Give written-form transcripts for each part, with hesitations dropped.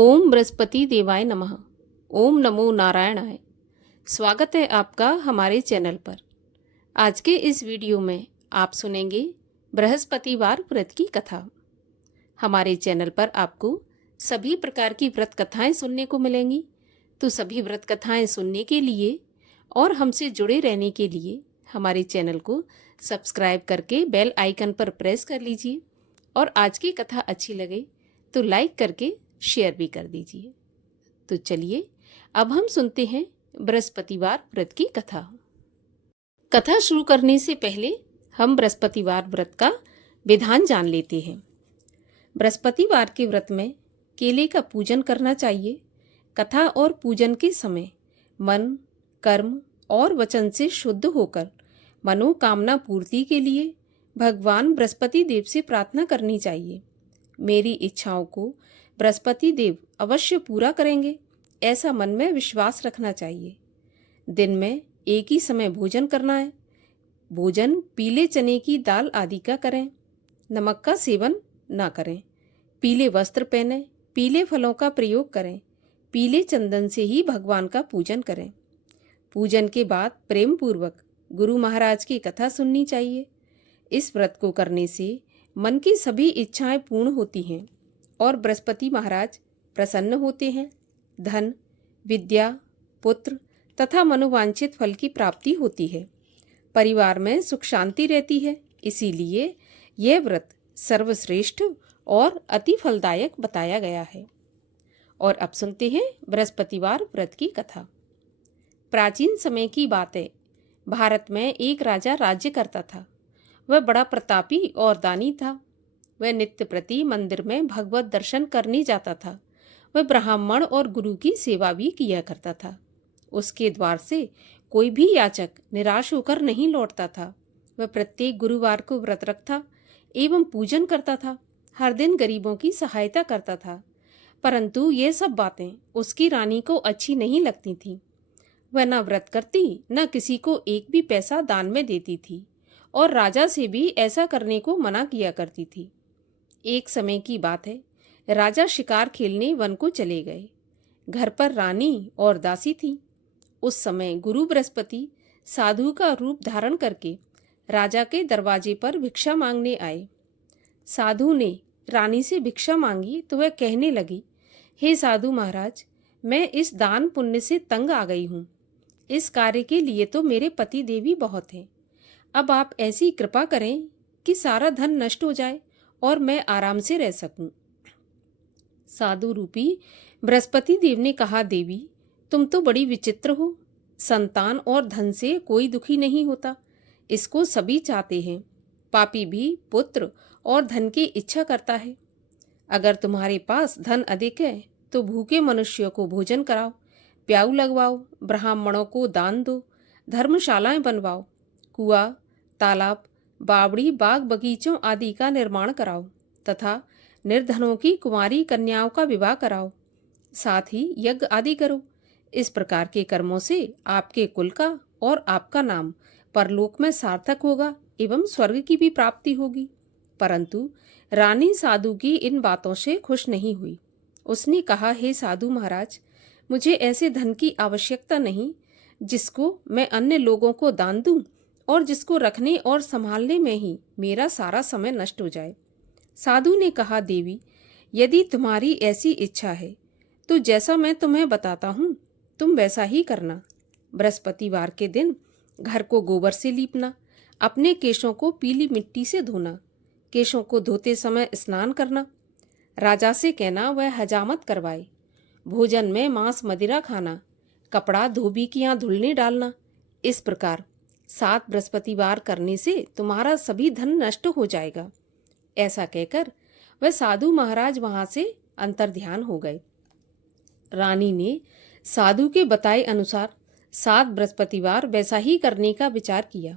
ओम बृहस्पति देवाय नमः। ओम नमो नारायणाय। स्वागत है आपका हमारे चैनल पर। आज के इस वीडियो में आप सुनेंगे बृहस्पतिवार व्रत की कथा। हमारे चैनल पर आपको सभी प्रकार की व्रत कथाएं सुनने को मिलेंगी, तो सभी व्रत कथाएं सुनने के लिए और हमसे जुड़े रहने के लिए हमारे चैनल को सब्सक्राइब करके बेल आइकन पर प्रेस कर लीजिए और आज की कथा अच्छी लगे तो लाइक करके शेयर भी कर दीजिए। तो चलिए अब हम सुनते हैं बृहस्पतिवार व्रत की कथा। कथा शुरू करने से पहले हम बृहस्पतिवार व्रत का विधान जान लेते हैं। बृहस्पतिवार के व्रत में केले का पूजन करना चाहिए। कथा और पूजन के समय मन, कर्म और वचन से शुद्ध होकर मनोकामना पूर्ति के लिए भगवान बृहस्पति देव से प्रार्थना करनी चाहिए। मेरी इच्छाओं को बृहस्पति देव अवश्य पूरा करेंगे, ऐसा मन में विश्वास रखना चाहिए। दिन में एक ही समय भोजन करना है। भोजन पीले चने की दाल आदि का करें। नमक का सेवन ना करें। पीले वस्त्र पहनें। पीले फलों का प्रयोग करें। पीले चंदन से ही भगवान का पूजन करें। पूजन के बाद प्रेम पूर्वक गुरु महाराज की कथा सुननी चाहिए। इस व्रत को करने से मन की सभी इच्छाएं पूर्ण होती हैं और बृहस्पति महाराज प्रसन्न होते हैं। धन, विद्या, पुत्र तथा मनोवांछित फल की प्राप्ति होती है। परिवार में सुख शांति रहती है। इसीलिए यह व्रत सर्वश्रेष्ठ और अति फलदायक बताया गया है। और अब सुनते हैं बृहस्पतिवार व्रत की कथा। प्राचीन समय की बात है। भारत में एक राजा राज्य करता था। वह बड़ा प्रतापी और दानी था। वह नित्य प्रति मंदिर में भगवत दर्शन करने जाता था। वह ब्राह्मण और गुरु की सेवा भी किया करता था। उसके द्वार से कोई भी याचक निराश होकर नहीं लौटता था। वह प्रत्येक गुरुवार को व्रत रखता एवं पूजन करता था। हर दिन गरीबों की सहायता करता था। परंतु ये सब बातें उसकी रानी को अच्छी नहीं लगती थीं। वह न व्रत करती, न किसी को एक भी पैसा दान में देती थी और राजा से भी ऐसा करने को मना किया करती थी। एक समय की बात है। राजा शिकार खेलने वन को चले गए। घर पर रानी और दासी थी। उस समय गुरु बृहस्पति साधु का रूप धारण करके राजा के दरवाजे पर भिक्षा मांगने आए। साधु ने रानी से भिक्षा मांगी तो वह कहने लगी, हे साधु महाराज, मैं इस दान पुण्य से तंग आ गई हूँ। इस कार्य के लिए तो मेरे पति देवी बहुत हैं। अब आप ऐसी कृपा करें कि सारा धन नष्ट हो जाए और मैं आराम से रह सकूं। साधु रूपी बृहस्पति देव ने कहा, देवी, तुम तो बड़ी विचित्र हो। संतान और धन से कोई दुखी नहीं होता, इसको सभी चाहते हैं। पापी भी पुत्र और धन की इच्छा करता है। अगर तुम्हारे पास धन अधिक है तो भूखे मनुष्यों को भोजन कराओ, प्याऊ लगवाओ, ब्राह्मणों को दान दो, धर्मशालाएं बनवाओ, कुआं, तालाब, बावड़ी, बाग बगीचों आदि का निर्माण कराओ तथा निर्धनों की कुंवारी कन्याओं का विवाह कराओ। साथ ही यज्ञ आदि करो। इस प्रकार के कर्मों से आपके कुल का और आपका नाम परलोक में सार्थक होगा एवं स्वर्ग की भी प्राप्ति होगी। परंतु रानी साधु की इन बातों से खुश नहीं हुई। उसने कहा, हे साधु महाराज, मुझे ऐसे धन की आवश्यकता नहीं जिसको मैं अन्य लोगों को दान दूं और जिसको रखने और संभालने में ही मेरा सारा समय नष्ट हो जाए। साधु ने कहा, देवी, यदि तुम्हारी ऐसी इच्छा है तो जैसा मैं तुम्हें बताता हूँ तुम वैसा ही करना। बृहस्पतिवार के दिन घर को गोबर से लीपना, अपने केशों को पीली मिट्टी से धोना, केशों को धोते समय स्नान करना, राजा से कहना वह हजामत करवाए, भोजन में मांस मदिरा खाना, कपड़ा धोबी की यहाँ धुलने डालना। इस प्रकार 7 बृहस्पतिवार करने से तुम्हारा सभी धन नष्ट हो जाएगा। ऐसा कहकर वह साधु महाराज वहां से अंतर्ध्यान हो गए। रानी ने साधु के बताए अनुसार 7 बृहस्पतिवार वैसा ही करने का विचार किया।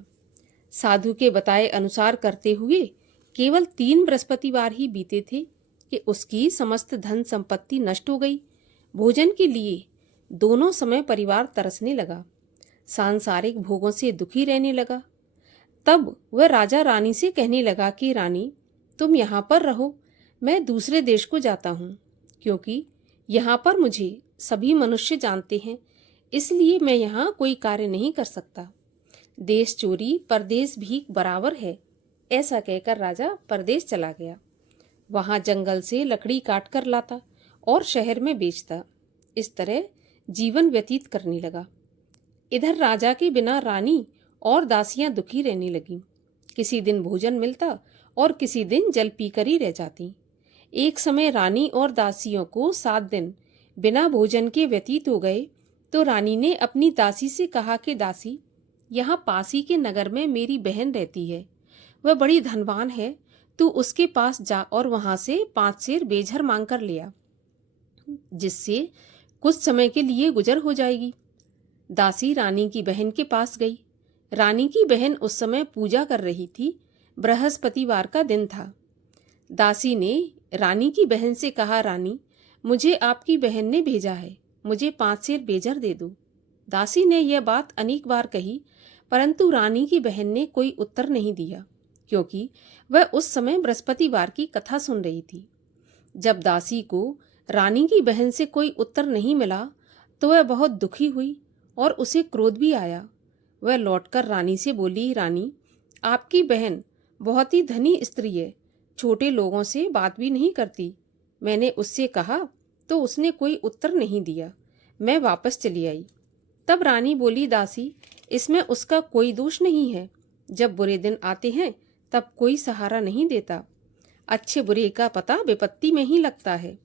साधु के बताए अनुसार करते हुए केवल 3 बृहस्पतिवार ही बीते थे कि उसकी समस्त धन संपत्ति नष्ट हो गई। भोजन के लिए दोनों समय परिवार तरसने लगा। सांसारिक भोगों से दुखी रहने लगा। तब वह राजा रानी से कहने लगा कि रानी, तुम यहाँ पर रहो, मैं दूसरे देश को जाता हूँ, क्योंकि यहाँ पर मुझे सभी मनुष्य जानते हैं, इसलिए मैं यहाँ कोई कार्य नहीं कर सकता। देश चोरी परदेश भीख बराबर है। ऐसा कहकर राजा परदेश चला गया। वहां जंगल से लकड़ी काट कर लाता और शहर में बेचता। इस तरह जीवन व्यतीत करने लगा। इधर राजा के बिना रानी और दासियां दुखी रहने लगीं। किसी दिन भोजन मिलता और किसी दिन जल पीकर ही रह जाती। एक समय रानी और दासियों को 7 दिन बिना भोजन के व्यतीत हो गए तो रानी ने अपनी दासी से कहा कि दासी, यहाँ पास ही के नगर में मेरी बहन रहती है। वह बड़ी धनवान है। तू उसके पास जा और वहां से 5 सेर बेझर मांग कर ले आ, जिससे कुछ समय के लिए गुजर हो जाएगी। दासी रानी की बहन के पास गई। रानी की बहन उस समय पूजा कर रही थी। बृहस्पतिवार का दिन था। दासी ने रानी की बहन से कहा, रानी, मुझे आपकी बहन ने भेजा है, मुझे 5 सेर बेझर दे दो। दासी ने यह बात अनेक बार कही, परंतु रानी की बहन ने कोई उत्तर नहीं दिया, क्योंकि वह उस समय बृहस्पतिवार की कथा सुन रही थी। जब दासी को रानी की बहन से कोई उत्तर नहीं मिला तो वह बहुत दुखी हुई और उसे क्रोध भी आया। वह लौटकर रानी से बोली, रानी, आपकी बहन बहुत ही धनी स्त्री है, छोटे लोगों से बात भी नहीं करती। मैंने उससे कहा तो उसने कोई उत्तर नहीं दिया। मैं वापस चली आई। तब रानी बोली, दासी, इसमें उसका कोई दोष नहीं है। जब बुरे दिन आते हैं तब कोई सहारा नहीं देता। अच्छे बुरे का पता विपत्ति में ही लगता है।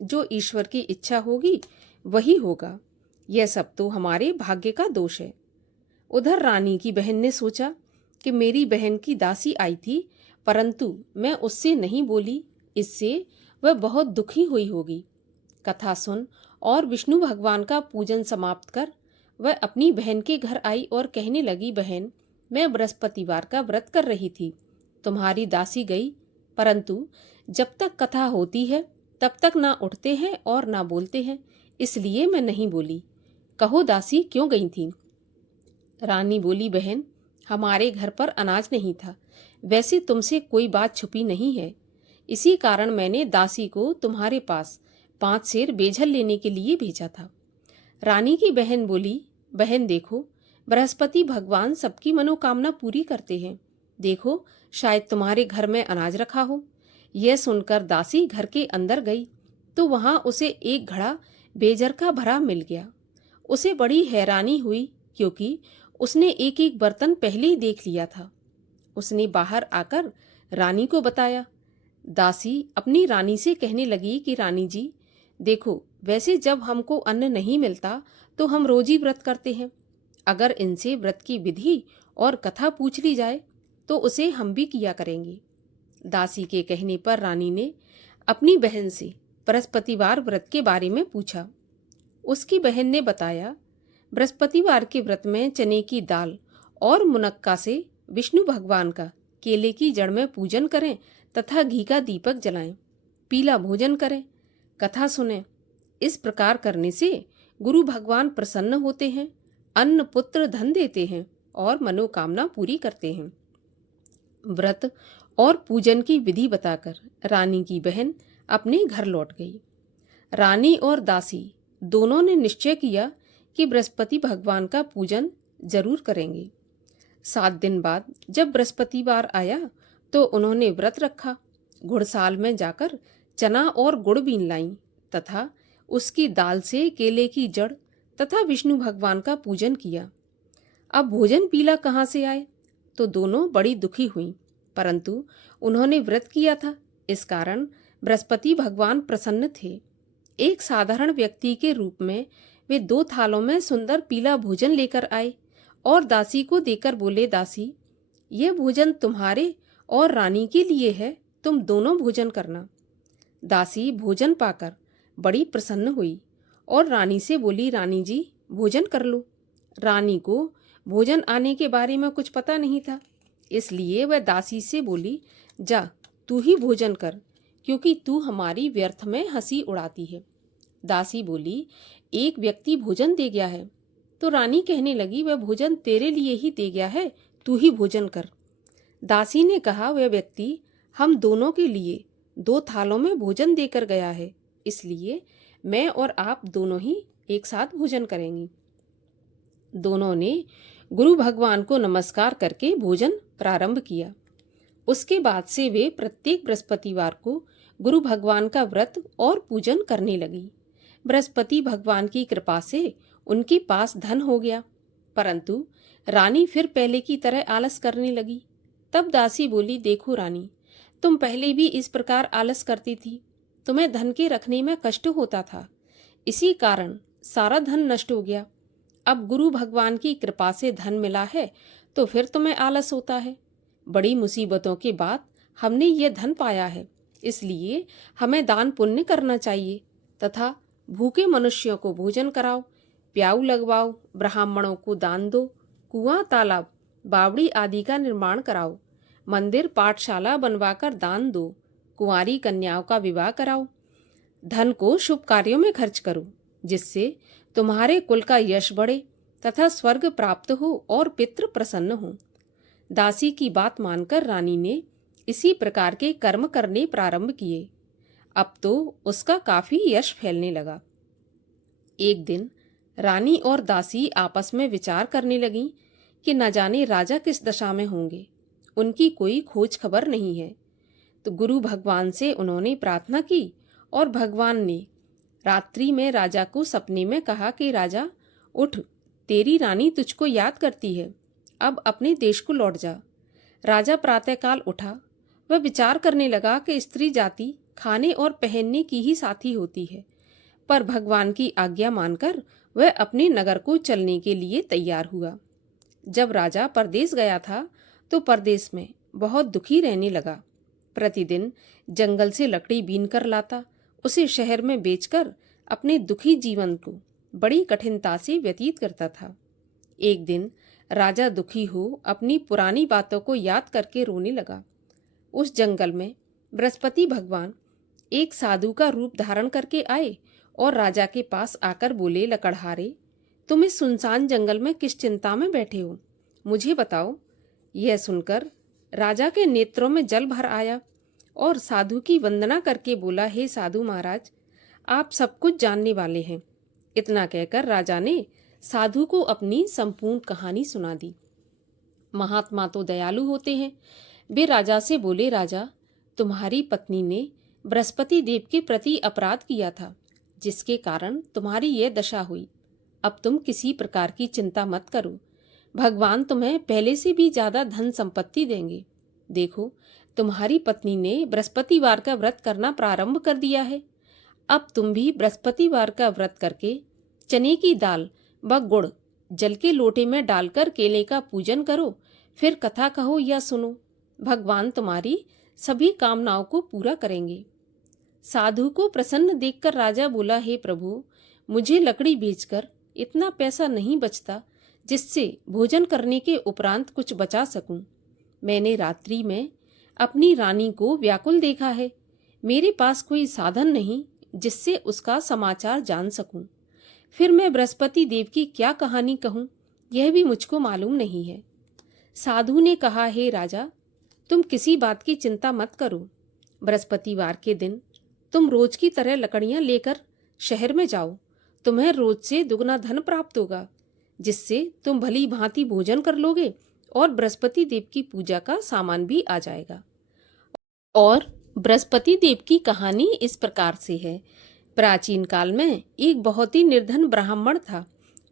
जो ईश्वर की इच्छा होगी वही होगा। यह सब तो हमारे भाग्य का दोष है। उधर रानी की बहन ने सोचा कि मेरी बहन की दासी आई थी, परंतु मैं उससे नहीं बोली, इससे वह बहुत दुखी हुई होगी। कथा सुन और विष्णु भगवान का पूजन समाप्त कर वह अपनी बहन के घर आई और कहने लगी, बहन, मैं बृहस्पतिवार का व्रत कर रही थी। तुम्हारी दासी गई, परंतु जब तक कथा होती है तब तक ना उठते हैं और ना बोलते हैं, इसलिए मैं नहीं बोली। कहो दासी, क्यों गई थी? रानी बोली, बहन, हमारे घर पर अनाज नहीं था। वैसे तुमसे कोई बात छुपी नहीं है, इसी कारण मैंने दासी को तुम्हारे पास 5 सेर बेझर लेने के लिए भेजा था। रानी की बहन बोली, बहन देखो, बृहस्पति भगवान सबकी मनोकामना पूरी करते हैं। देखो, शायद तुम्हारे घर में अनाज रखा हो। यह सुनकर दासी घर के अंदर गई तो वहां उसे एक घड़ा बेजर का भरा मिल गया। उसे बड़ी हैरानी हुई, क्योंकि उसने एक एक बर्तन पहले ही देख लिया था। उसने बाहर आकर रानी को बताया। दासी अपनी रानी से कहने लगी कि रानी जी, देखो, वैसे जब हमको अन्न नहीं मिलता तो हम रोज ही व्रत करते हैं। अगर इनसे व्रत की विधि और कथा पूछ ली जाए तो उसे हम भी किया करेंगे। दासी के कहने पर रानी ने अपनी बहन से बृहस्पतिवार व्रत के बारे में पूछा। उसकी बहन ने बताया, बृहस्पतिवार के व्रत में चने की दाल और मुनक्का से विष्णु भगवान का केले की जड़ में पूजन करें तथा घी का दीपक जलाएं, पीला भोजन करें, कथा सुनें। इस प्रकार करने से गुरु भगवान प्रसन्न होते हैं, अन्न पुत्र धन देते हैं और मनोकामना पूरी करते हैं। व्रत और पूजन की विधि बताकर रानी की बहन अपने घर लौट गई। रानी और दासी दोनों ने निश्चय किया कि बृहस्पति भगवान का पूजन जरूर करेंगे। 7 दिन बाद जब बृहस्पतिवार आया तो उन्होंने व्रत रखा। घुड़साल में जाकर चना और गुड़ बीन लाई तथा उसकी दाल से केले की जड़ तथा विष्णु भगवान का पूजन किया। अब भोजन पीला कहाँ से आए? तो दोनों बड़ी दुखी हुईं, परंतु उन्होंने व्रत किया था, इस कारण बृहस्पति भगवान प्रसन्न थे। एक साधारण व्यक्ति के रूप में वे 2 थालों में सुंदर पीला भोजन लेकर आए और दासी को देकर बोले, दासी, यह भोजन तुम्हारे और रानी के लिए है, तुम दोनों भोजन करना। दासी भोजन पाकर बड़ी प्रसन्न हुई और रानी से बोली, रानी जी, भोजन कर लो। रानी को भोजन आने के बारे में कुछ पता नहीं था, इसलिए वह दासी से बोली, जा तू ही भोजन कर, क्योंकि तू हमारी व्यर्थ में हंसी उड़ाती है। दासी बोली, एक व्यक्ति भोजन दे गया है। तो रानी कहने लगी, वह भोजन तेरे लिए ही दे गया है, तू ही भोजन कर। दासी ने कहा, वह व्यक्ति हम दोनों के लिए 2 थालों में भोजन देकर गया है, इसलिए मैं और आप दोनों ही एक साथ भोजन करेंगी। दोनों ने गुरु भगवान को नमस्कार करके भोजन प्रारंभ किया। उसके बाद से वे प्रत्येक बृहस्पतिवार को गुरु भगवान का व्रत और पूजन करने लगी। बृहस्पति भगवान की कृपा से उनके पास धन हो गया, परंतु रानी फिर पहले की तरह आलस करने लगी। तब दासी बोली, देखो रानी, तुम पहले भी इस प्रकार आलस करती थी। तुम्हें धन के रखने में कष्ट होता था, इसी कारण सारा धन नष्ट हो गया। अब गुरु भगवान की कृपा से धन मिला है तो फिर तुम्हें आलस होता है। बड़ी मुसीबतों के बाद हमने ये धन पाया है, इसलिए हमें दान पुण्य करना चाहिए तथा भूखे मनुष्यों को भोजन कराओ, प्याऊ लगवाओ, ब्राह्मणों को दान दो, कुआं, तालाब, बावड़ी आदि का निर्माण कराओ, मंदिर, पाठशाला बनवाकर दान दो, कुंवारी कन्याओं का विवाह कराओ। धन को शुभ कार्यों में खर्च करो, जिससे तुम्हारे कुल का यश बढ़े तथा स्वर्ग प्राप्त हो और पितृ प्रसन्न हो। दासी की बात मानकर रानी ने इसी प्रकार के कर्म करने प्रारंभ किए। अब तो उसका काफी यश फैलने लगा। एक दिन रानी और दासी आपस में विचार करने लगीं कि न जाने राजा किस दशा में होंगे, उनकी कोई खोज खबर नहीं है। तो गुरु भगवान से उन्होंने प्रार्थना की और भगवान ने रात्रि में राजा को सपने में कहा कि राजा उठ, तेरी रानी तुझको याद करती है, अब अपने देश को लौट जा। राजा प्रातःकाल उठा। वह विचार करने लगा कि स्त्री जाति खाने और पहनने की ही साथी होती है, पर भगवान की आज्ञा मानकर वह अपने नगर को चलने के लिए तैयार हुआ। जब राजा परदेश गया था तो परदेश में बहुत दुखी रहने लगा। प्रतिदिन जंगल से लकड़ी बीन कर लाता, उसे शहर में बेचकर अपने दुखी जीवन को बड़ी कठिनता से व्यतीत करता था। एक दिन राजा दुखी हो अपनी पुरानी बातों को याद करके रोने लगा। उस जंगल में बृहस्पति भगवान एक साधु का रूप धारण करके आए और राजा के पास आकर बोले, लकड़हारे, तुम इस सुनसान जंगल में किस चिंता में बैठे हो, मुझे बताओ। यह सुनकर राजा के नेत्रों में जल भर आया और साधु की वंदना करके बोला, हे साधु महाराज, आप सब कुछ जानने वाले हैं। इतना कहकर राजा ने साधु को अपनी संपूर्ण कहानी सुना दी। महात्मा तो दयालु होते हैं। वे राजा से बोले, राजा, तुम्हारी पत्नी ने बृहस्पति देव के प्रति अपराध किया था, जिसके कारण तुम्हारी यह दशा हुई। अब तुम किसी प्रकार की चिंता मत करो, भगवान तुम्हें पहले से भी ज्यादा धन संपत्ति देंगे। देखो, तुम्हारी पत्नी ने बृहस्पतिवार का व्रत करना प्रारंभ कर दिया है। अब तुम भी बृहस्पतिवार का व्रत करके चने की दाल व गुड़ जल के लोटे में डालकर केले का पूजन करो, फिर कथा कहो या सुनो। भगवान तुम्हारी सभी कामनाओं को पूरा करेंगे। साधु को प्रसन्न देखकर राजा बोला, हे प्रभु, मुझे लकड़ी बेचकर इतना पैसा नहीं बचता जिससे भोजन करने के उपरांत कुछ बचा सकूं। मैंने रात्रि में अपनी रानी को व्याकुल देखा है। मेरे पास कोई साधन नहीं जिससे उसका समाचार जान सकूं। फिर मैं बृहस्पति देव की क्या कहानी कहूं, यह भी मुझको मालूम नहीं है। साधु ने कहा, हे राजा, तुम किसी बात की चिंता मत करो। बृहस्पतिवार के दिन तुम रोज की तरह लकड़ियां लेकर शहर में जाओ। तुम्हें रोज से दुगना धन प्राप्त होगा, जिससे तुम भली भांति भोजन कर लोगे और बृहस्पति देव की पूजा का सामान भी आ जाएगा। और बृहस्पति देव की कहानी इस प्रकार से है। प्राचीन काल में एक बहुत ही निर्धन ब्राह्मण था।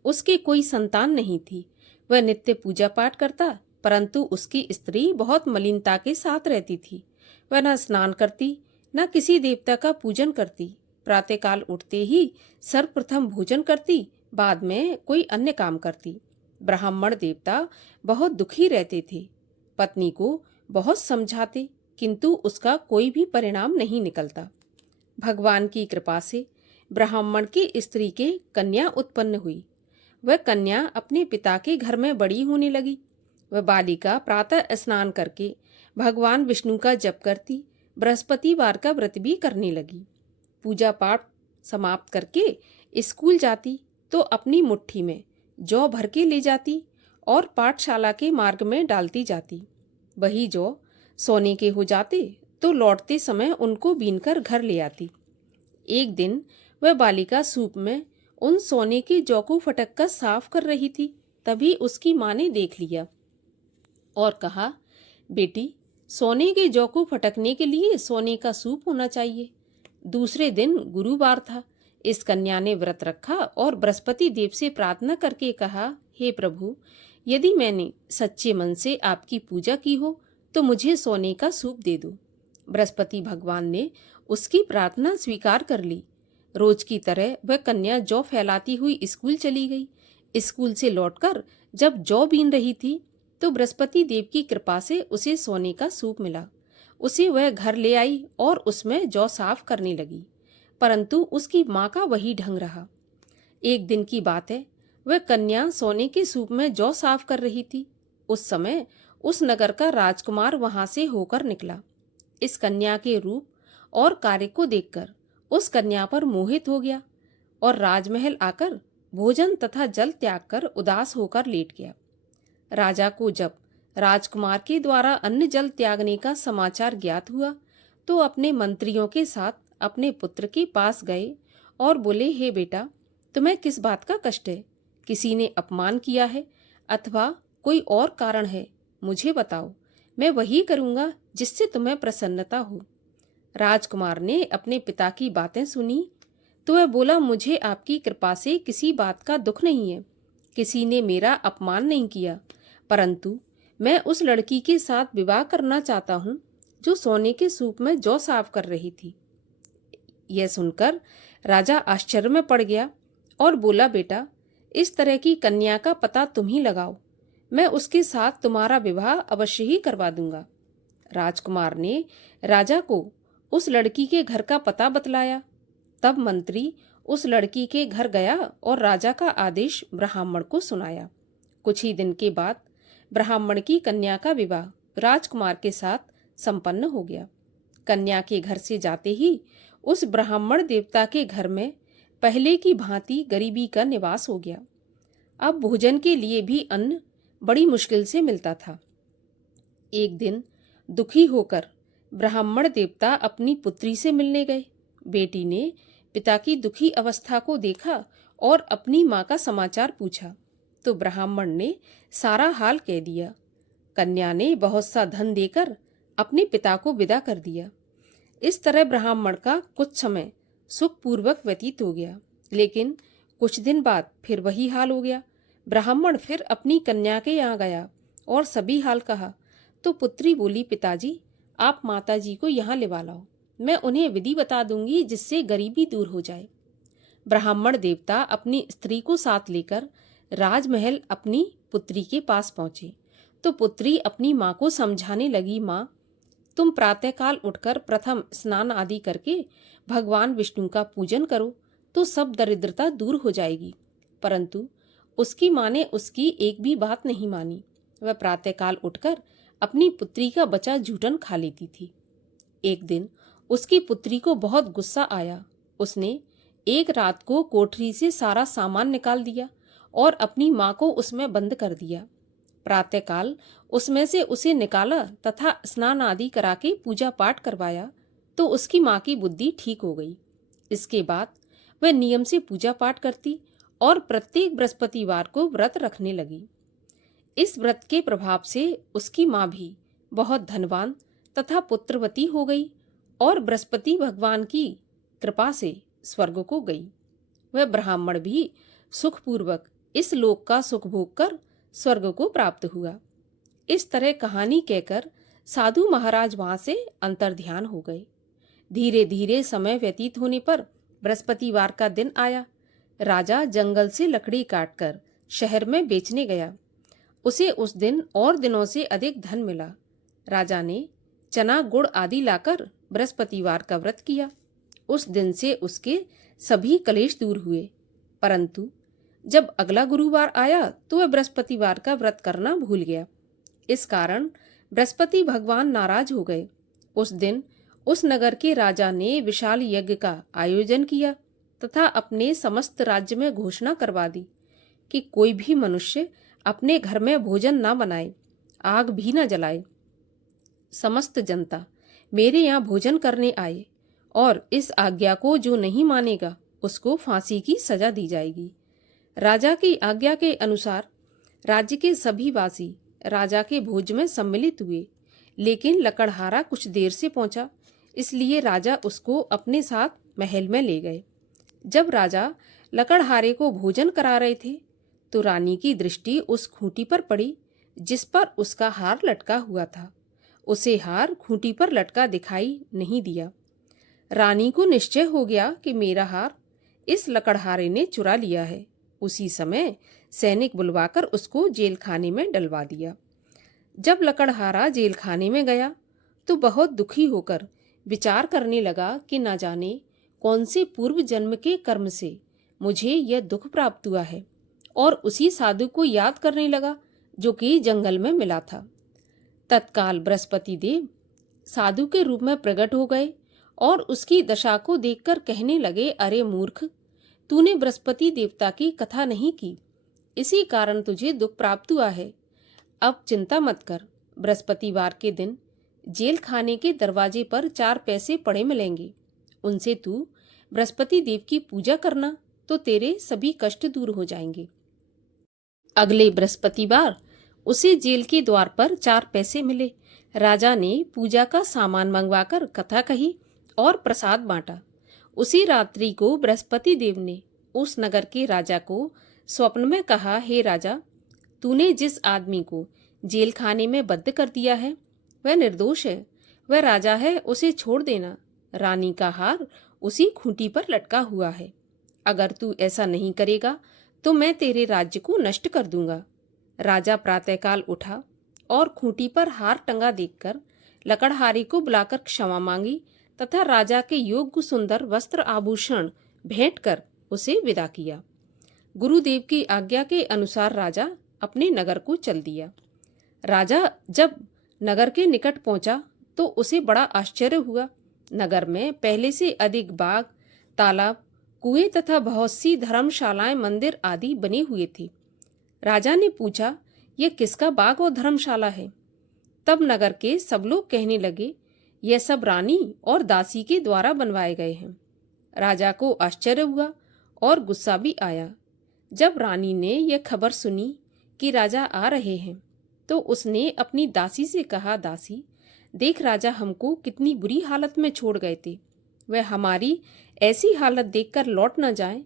उसके कोई संतान नहीं थी। वह नित्य पूजा पाठ करता, परंतु उसकी स्त्री बहुत मलिनता के साथ रहती थी। वह न स्नान करती, न किसी देवता का पूजन करती। प्रातःकाल उठते ही सर्वप्रथम भोजन करती, बाद में कोई अन्य काम करती। ब्राह्मण देवता बहुत दुखी रहते थे। पत्नी को बहुत समझाते, किंतु उसका कोई भी परिणाम नहीं निकलता। भगवान की कृपा से ब्राह्मण की स्त्री के कन्या उत्पन्न हुई। वह कन्या अपने पिता के घर में बड़ी होने लगी। वह बालिका प्रातः स्नान करके भगवान विष्णु का जप करती, बृहस्पतिवार का व्रत भी करने लगी। पूजा पाठ समाप्त करके स्कूल जाती तो अपनी मुट्ठी में जौ भर के ले जाती और पाठशाला के मार्ग में डालती जाती। वही जौ सोने के हो जाते तो लौटते समय उनको बीनकर घर ले आती। एक दिन वह बालिका सूप में उन सोने के जौ को फटक कर साफ कर रही थी। तभी उसकी माँ ने देख लिया और कहा, बेटी, सोने के जौ को फटकने के लिए सोने का सूप होना चाहिए। दूसरे दिन गुरुवार था। इस कन्या ने व्रत रखा और बृहस्पति देव से प्रार्थना करके कहा, हे प्रभु, यदि मैंने सच्चे मन से आपकी पूजा की हो तो मुझे सोने का सूप दे दो। बृहस्पति भगवान ने उसकी प्रार्थना स्वीकार कर ली। रोज की तरह वह कन्या जौ फैलाती हुई स्कूल चली गई। स्कूल से लौटकर जब जौ बीन रही थी तो बृहस्पति देव की कृपा से उसे सोने का सूप मिला। उसे वह घर ले आई और उसमें जौ साफ करने लगी, परंतु उसकी माँ का वही ढंग रहा। एक दिन की बात है, वह कन्या सोने के सूप में जौ साफ कर रही थी। उस समय उस नगर का राजकुमार वहां से होकर निकला। इस कन्या के रूप और कार्य को देखकर उस कन्या पर मोहित हो गया और राजमहल आकर भोजन तथा जल त्याग कर उदास होकर लेट गया। राजा को जब राजकुमार के द्वारा अन्न जल त्यागने का समाचार ज्ञात हुआ तो अपने मंत्रियों के साथ अपने पुत्र के पास गए और बोले, हे बेटा, तुम्हें किस बात का कष्ट है? किसी ने अपमान किया है अथवा कोई और कारण है? मुझे बताओ, मैं वही करूंगा जिससे तुम्हें प्रसन्नता हो। राजकुमार ने अपने पिता की बातें सुनी तो वह बोला, मुझे आपकी कृपा से किसी बात का दुख नहीं है। किसी ने मेरा अपमान नहीं किया, परंतु मैं उस लड़की के साथ विवाह करना चाहता हूँ जो सोने के सूप में जौ साफ कर रही थी। यह सुनकर राजा आश्चर्य में पड़ गया और बोला, बेटा, इस तरह की कन्या का पता तुम ही लगाओ, मैं उसके साथ तुम्हारा विवाह अवश्य ही करवा दूंगा। राजकुमार ने राजा को उस लड़की के घर का पता बतलाया। तब मंत्री उस लड़की के घर गया और राजा का आदेश ब्राह्मण को सुनाया। कुछ ही दिन के बाद ब्राह्मण की कन्या का विवाह राजकुमार के साथ संपन्न हो गया। कन्या के घर से जाते ही उस ब्राह्मण देवता के घर में पहले की भांति गरीबी का निवास हो गया। अब भोजन के लिए भी अन्न बड़ी मुश्किल से मिलता था। एक दिन दुखी होकर ब्राह्मण देवता अपनी पुत्री से मिलने गए। बेटी ने पिता की दुखी अवस्था को देखा और अपनी माँ का समाचार पूछा तो ब्राह्मण ने सारा हाल कह दिया। कन्या ने बहुत सा धन देकर अपने पिता को विदा कर दिया। इस तरह ब्राह्मण का कुछ समय सुखपूर्वक व्यतीत हो गया, लेकिन कुछ दिन बाद फिर वही हाल हो गया। ब्राह्मण फिर अपनी कन्या के यहाँ गया और सभी हाल कहा तो पुत्री बोली, पिताजी, आप माताजी को यहाँ लिवा लाओ, मैं उन्हें विधि बता दूंगी जिससे गरीबी दूर हो जाए। ब्राह्मण देवता अपनी स्त्री को साथ लेकर राजमहल अपनी पुत्री के पास पहुंचे तो पुत्री अपनी माँ को समझाने लगी, माँ, तुम प्रातःकाल उठकर प्रथम स्नान आदि करके भगवान विष्णु का पूजन करो तो सब दरिद्रता दूर हो जाएगी। परंतु उसकी माँ ने उसकी एक भी बात नहीं मानी। वह प्रातःकाल उठकर अपनी पुत्री का बचा जूठन खा लेती थी। एक दिन उसकी पुत्री को बहुत गुस्सा आया। उसने एक रात को कोठरी से सारा सामान निकाल दिया और अपनी माँ को उसमें बंद कर दिया। प्रातःकाल उसमें से उसे निकाला तथा स्नान आदि करा के पूजा पाठ करवाया तो उसकी माँ की बुद्धि ठीक हो गई। इसके बाद वह नियम से पूजा पाठ करती और प्रत्येक बृहस्पतिवार को व्रत रखने लगी। इस व्रत के प्रभाव से उसकी माँ भी बहुत धनवान तथा पुत्रवती हो गई और बृहस्पति भगवान की कृपा से स्वर्ग को गई। वह ब्राह्मण भी सुखपूर्वक इस लोक का सुख भोग कर स्वर्ग को प्राप्त हुआ। इस तरह कहानी कहकर साधु महाराज वहां से अंतर्ध्यान हो गए। धीरे धीरे समय व्यतीत होने पर बृहस्पतिवार का दिन आया। राजा जंगल से लकड़ी काटकर शहर में बेचने गया। उसे उस दिन और दिनों से अधिक धन मिला। राजा ने चना गुड़ आदि लाकर बृहस्पतिवार का व्रत किया। उस दिन से उसके सभी कलेश दूर हुए। परंतु जब अगला गुरुवार आया तो वह बृहस्पतिवार का व्रत करना भूल गया। इस कारण बृहस्पति भगवान नाराज हो गए। उस दिन उस नगर के राजा ने विशाल यज्ञ का आयोजन किया तथा अपने समस्त राज्य में घोषणा करवा दी कि कोई भी मनुष्य अपने घर में भोजन न बनाए, आग भी न जलाए। समस्त जनता मेरे यहाँ भोजन करने आए और इस आज्ञा को जो नहीं मानेगा उसको फांसी की सजा दी जाएगी। राजा की आज्ञा के अनुसार राज्य के सभी वासी राजा के भोज में सम्मिलित हुए, लेकिन लकड़हारा कुछ देर से पहुंचा, इसलिए राजा उसको अपने साथ महल में ले गए। जब राजा लकड़हारे को भोजन करा रहे थे तो रानी की दृष्टि उस खूंटी पर पड़ी जिस पर उसका हार लटका हुआ था। उसे हार खूंटी पर लटका दिखाई नहीं दिया। रानी को निश्चय हो गया कि मेरा हार इस लकड़हारे ने चुरा लिया है। उसी समय सैनिक बुलवाकर उसको जेल खाने में डलवा दिया। जब लकड़हारा जेल खाने में गया तो बहुत दुखी होकर विचार करने लगा कि न जाने कौन से पूर्व जन्म के कर्म से मुझे यह दुख प्राप्त हुआ है, और उसी साधु को याद करने लगा जो कि जंगल में मिला था। तत्काल बृहस्पति देव साधु के रूप में प्रकट हो गए और उसकी दशा को देखकर कहने लगे, अरे मूर्ख, तूने बृहस्पति देवता की कथा नहीं की, इसी कारण तुझे दुख प्राप्त हुआ है। अब चिंता मत कर, बृहस्पतिवार के दिन जेल खाने के दरवाजे पर 4 पैसे पड़े मिलेंगे, उनसे तू बृहस्पति देव की पूजा करना तो तेरे सभी कष्ट दूर हो जाएंगे। अगले बृहस्पतिवार उसे जेल के द्वार पर 4 पैसे मिले। राजा ने पूजा का सामान मंगवाकर कथा कही और प्रसाद बांटा। उसी रात्रि को बृहस्पति देव ने उस नगर के राजा को स्वप्न में कहा, हे राजा, तूने जिस आदमी को जेल खाने में बंद कर दिया है वह निर्दोष है, वह राजा है, उसे छोड़ देना। रानी का हार उसी खूंटी पर लटका हुआ है। अगर तू ऐसा नहीं करेगा तो मैं तेरे राज्य को नष्ट कर दूंगा। राजा प्रातःकाल उठा और खूंटी पर हार टंगा देखकर लकड़हारे को बुलाकर क्षमा मांगी तथा राजा के योग्य सुंदर वस्त्र आभूषण भेंट कर उसे विदा किया। गुरुदेव की आज्ञा के अनुसार राजा अपने नगर को चल दिया। राजा जब नगर के निकट पहुंचा तो उसे बड़ा आश्चर्य हुआ। नगर में पहले से अधिक बाग, तालाब, कुएं तथा बहुत सी धर्मशालाएं, मंदिर आदि बने हुए थे। राजा ने पूछा, यह किसका बाग और धर्मशाला है? तब नगर के सब लोग कहने लगे, यह सब रानी और दासी के द्वारा बनवाए गए हैं। राजा को आश्चर्य हुआ और गुस्सा भी आया। जब रानी ने यह खबर सुनी कि राजा आ रहे हैं तो उसने अपनी दासी से कहा, दासी, देख राजा हमको कितनी बुरी हालत में छोड़ गए थे, वह हमारी ऐसी हालत देखकर लौट न जाए,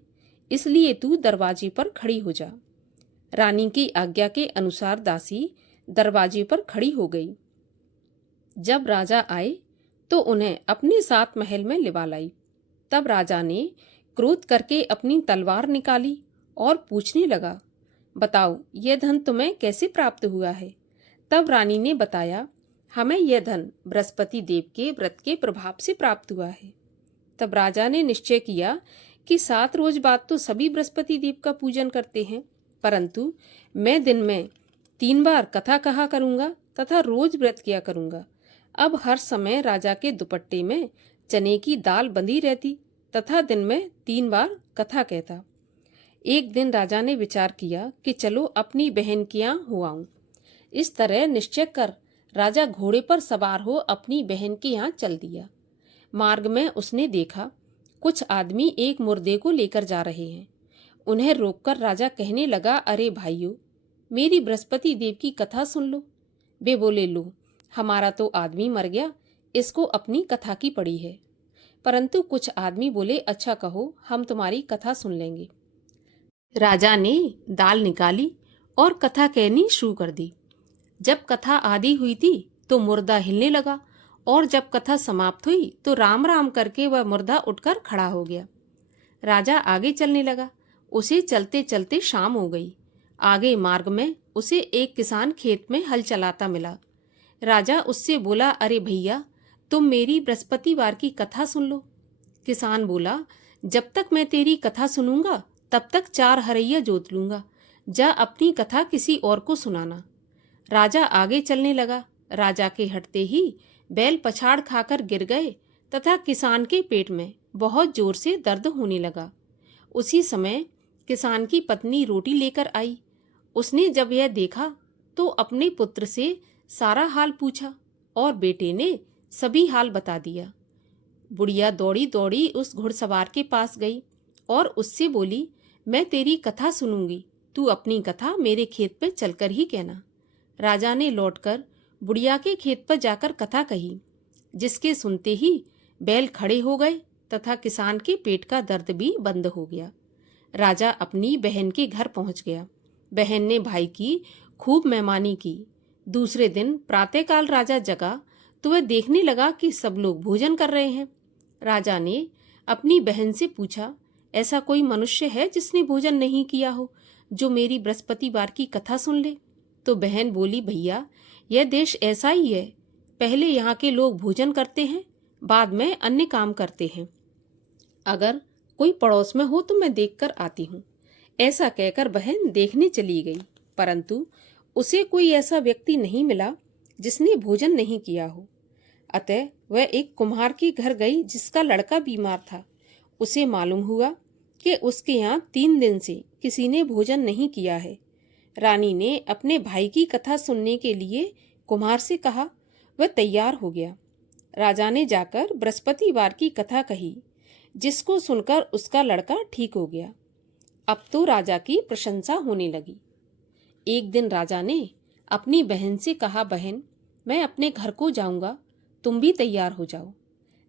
इसलिए तू दरवाजे पर खड़ी हो जा। रानी की आज्ञा के अनुसार दासी दरवाजे पर खड़ी हो गई। जब राजा आए तो उन्हें अपने साथ महल में लिवा लाई। तब राजा ने क्रोध करके अपनी तलवार निकाली और पूछने लगा, बताओ यह धन तुम्हें कैसे प्राप्त हुआ है? तब रानी ने बताया, हमें यह धन बृहस्पति देव के व्रत के प्रभाव से प्राप्त हुआ है। तब राजा ने निश्चय किया कि 7 रोज बाद तो सभी बृहस्पति देव का पूजन करते हैं, परंतु मैं दिन में 3 बार कथा कहा करूंगा तथा रोज व्रत किया करूंगा। अब हर समय राजा के दुपट्टे में चने की दाल बंधी रहती तथा दिन में 3 बार कथा कहता। एक दिन राजा ने विचार किया कि चलो अपनी बहन के यहाँ हो आऊं। इस तरह निश्चय कर राजा घोड़े पर सवार हो अपनी बहन के यहाँ चल दिया। मार्ग में उसने देखा कुछ आदमी एक मुर्दे को लेकर जा रहे हैं। उन्हें रोककर राजा कहने लगा, अरे भाइयों, मेरी बृहस्पति देव की कथा सुन लो। वे बोले, लो, हमारा तो आदमी मर गया, इसको अपनी कथा की पड़ी है। परंतु कुछ आदमी बोले, अच्छा कहो, हम तुम्हारी कथा सुन लेंगे। राजा ने दाल निकाली और कथा कहनी शुरू कर दी। जब कथा आधी हुई थी तो मुर्दा हिलने लगा और जब कथा समाप्त हुई तो राम राम करके वह मुर्दा उठकर खड़ा हो गया। राजा आगे चलने लगा। उसे चलते चलते शाम हो गई। आगे मार्ग में उसे एक किसान खेत में हल चलाता मिला। राजा उससे बोला, अरे भैया, तुम मेरी बृहस्पतिवार की कथा सुन लो। किसान बोला, जब तक मैं तेरी कथा सुनूंगा तब तक 4 हरैया जोत लूंगा, जा अपनी कथा किसी और को सुनाना। राजा आगे चलने लगा। राजा के हटते ही बैल पछाड़ खाकर गिर गए तथा किसान के पेट में बहुत जोर से दर्द होने लगा। उसी समय किसान की पत्नी रोटी लेकर आई। उसने जब यह देखा तो अपने पुत्र से सारा हाल पूछा और बेटे ने सभी हाल बता दिया। बुढ़िया दौड़ी दौड़ी उस घुड़सवार के पास गई और उससे बोली, मैं तेरी कथा सुनूंगी, तू अपनी कथा मेरे खेत पर चलकर ही कहना। राजा ने लौटकर बुढ़िया के खेत पर जाकर कथा कही, जिसके सुनते ही बैल खड़े हो गए तथा किसान के पेट का दर्द भी बंद हो गया। राजा अपनी बहन के घर पहुंच गया। बहन ने भाई की खूब मेहमानी की। दूसरे दिन प्रातःकाल राजा जगा तो वह देखने लगा कि सब लोग भोजन कर रहे हैं। राजा ने अपनी बहन से पूछा, ऐसा कोई मनुष्य है जिसने भोजन नहीं किया हो, जो मेरी बृहस्पतिवार की कथा सुन ले? तो बहन बोली, भैया, यह देश ऐसा ही है। पहले यहाँ के लोग भोजन करते हैं, बाद में अन्य काम करते हैं। अगर कोई पड़ोस में हो तो मैं देखकर आती हूँ। ऐसा कहकर बहन देखने चली गई, परंतु उसे कोई ऐसा व्यक्ति नहीं मिला जिसने भोजन नहीं किया हो। अतः वह एक कुम्हार के घर गई जिसका लड़का बीमार था। उसे मालूम हुआ कि उसके यहाँ 3 दिन से किसी ने भोजन नहीं किया है। रानी ने अपने भाई की कथा सुनने के लिए कुम्हार से कहा। वह तैयार हो गया। राजा ने जाकर बृहस्पतिवार की कथा कही, जिसको सुनकर उसका लड़का ठीक हो गया। अब तो राजा की प्रशंसा होने लगी। एक दिन राजा ने अपनी बहन से कहा, बहन, मैं अपने घर को जाऊंगा, तुम भी तैयार हो जाओ।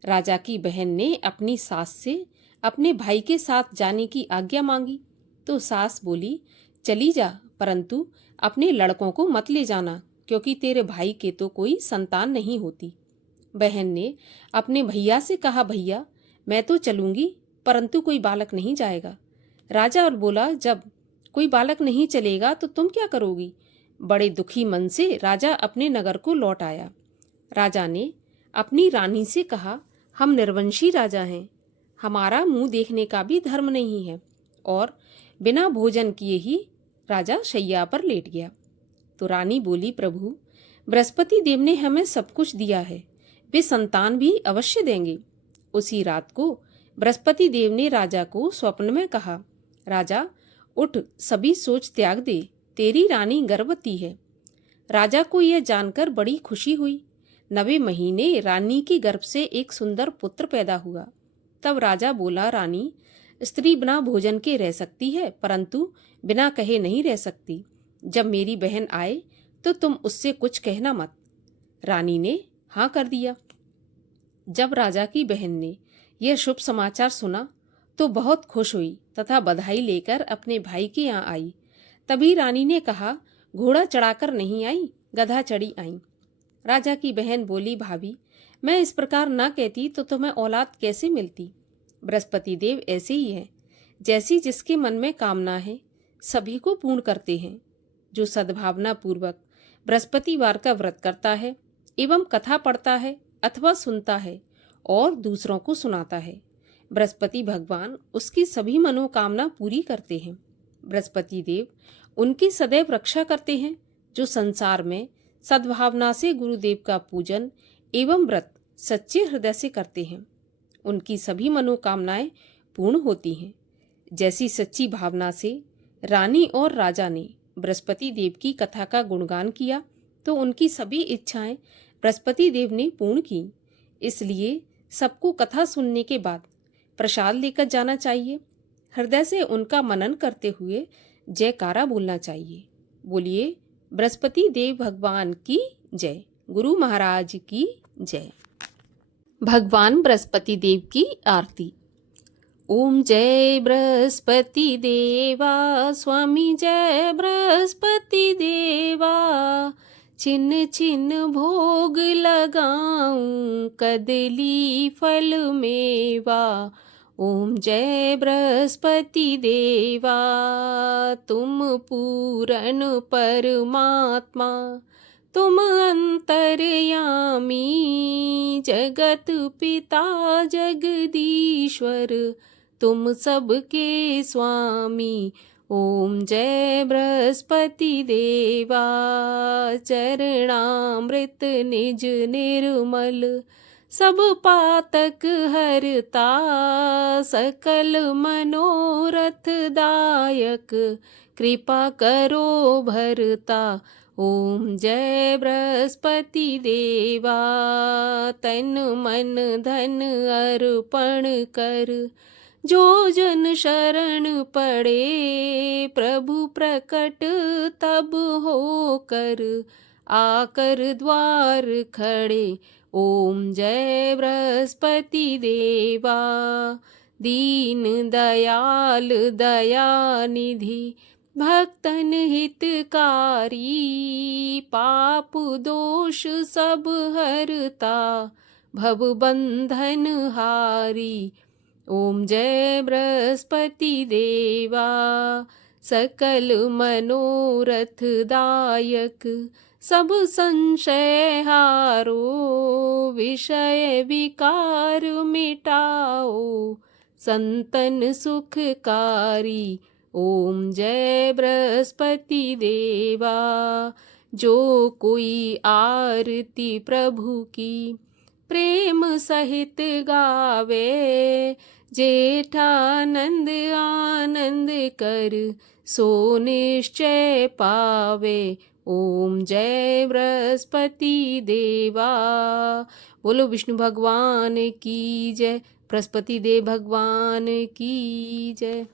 राजा की बहन ने अपनी सास से अपने भाई के साथ जाने की आज्ञा मांगी तो सास बोली, चली जा, परंतु अपने लड़कों को मत ले जाना, क्योंकि तेरे भाई के तो कोई संतान नहीं होती। बहन ने अपने भैया से कहा, भैया, मैं तो चलूंगी, परंतु कोई बालक नहीं जाएगा। राजा और बोला, जब कोई बालक नहीं चलेगा तो तुम क्या करोगी? बड़े दुखी मन से राजा अपने नगर को लौट आया। राजा ने अपनी रानी से कहा, हम निर्वंशी राजा हैं, हमारा मुंह देखने का भी धर्म नहीं है। और बिना भोजन किए ही राजा शैया पर लेट गया। तो रानी बोली, प्रभु, बृहस्पति देव ने हमें सब कुछ दिया है, वे संतान भी अवश्य देंगे। उसी रात को बृहस्पति देव ने राजा को स्वप्न में कहा, राजा, उठ, सभी सोच त्याग दे, तेरी रानी गर्भवती है। राजा को यह जानकर बड़ी खुशी हुई। 9वें महीने रानी के गर्भ से एक सुंदर पुत्र पैदा हुआ। तब राजा बोला, रानी, स्त्री बिना भोजन के रह सकती है, परंतु बिना कहे नहीं रह सकती। जब मेरी बहन आए तो तुम उससे कुछ कहना मत। रानी ने हाँ कर दिया। जब राजा की बहन ने यह शुभ समाचार सुना तो बहुत खुश हुई तथा बधाई लेकर अपने भाई के यहाँ आई। तभी रानी ने कहा, घोड़ा चढ़ाकर नहीं आई, गधा चढ़ी आई। राजा की बहन बोली, भाभी, मैं इस प्रकार ना कहती तो तुम्हें औलाद कैसे मिलती? बृहस्पति देव ऐसे ही है, जैसी जिसके मन में कामना है सभी को पूर्ण करते हैं। जो सद्भावना पूर्वक बृहस्पतिवार का व्रत करता है एवं कथा पढ़ता है अथवा सुनता है और दूसरों को सुनाता है, बृहस्पति भगवान उसकी सभी मनोकामना पूरी करते हैं। बृहस्पति देव उनकी सदैव रक्षा करते हैं जो संसार में सद्भावना से गुरुदेव का पूजन एवं व्रत सच्चे हृदय से करते हैं। उनकी सभी मनोकामनाएं पूर्ण होती हैं। जैसी सच्ची भावना से रानी और राजा ने बृहस्पति देव की कथा का गुणगान किया तो उनकी सभी इच्छाएं बृहस्पति देव ने पूर्ण की। इसलिए सबको कथा सुनने के बाद प्रसाद लेकर जाना चाहिए। हृदय से उनका मनन करते हुए जयकारा बोलना चाहिए। बोलिए बृहस्पति देव भगवान की जय। गुरु महाराज की जय। भगवान बृहस्पति देव की आरती। ओम जय बृहस्पति देवा, स्वामी जय बृहस्पति देवा। छिन छिन भोग लगाऊं, कदली फल मेवा। ओम जय बृहस्पति देवा, तुम पूरन परमात्मा, तुम अंतर्यामी, जगत पिता जगदीश्वर, तुम सबके स्वामी। ओम जय बृहस्पति देवा, चरणामृत निज निर्मल, सब पातक हरता, सकल मनोरथ दायक, कृपा करो भरता। ओम जय बृहस्पति देवा, तन मन धन अर्पण कर, जो जन शरण पड़े प्रभु प्रकट तब होकर आकर द्वार खड़े। ओम जय बृहस्पति देवा। दीन दयाल दयानिधि भक्तन हितकारी। पाप दोष सब हरता भव बंधन हारी। ओम जय बृहस्पति देवा। सकल मनोरथ दायक सब संशय हारो। विषय विकार मिटाओ संतन सुखकारी। ओम जय बृहस्पति देवा। जो कोई आरती प्रभु की प्रेम सहित गावे। जेठानंद आनंद कर सो निश्चय पावे। ओम जय बृहस्पति देवा। बोलो विष्णु भगवान की जय, बृहस्पति देव भगवान की जय।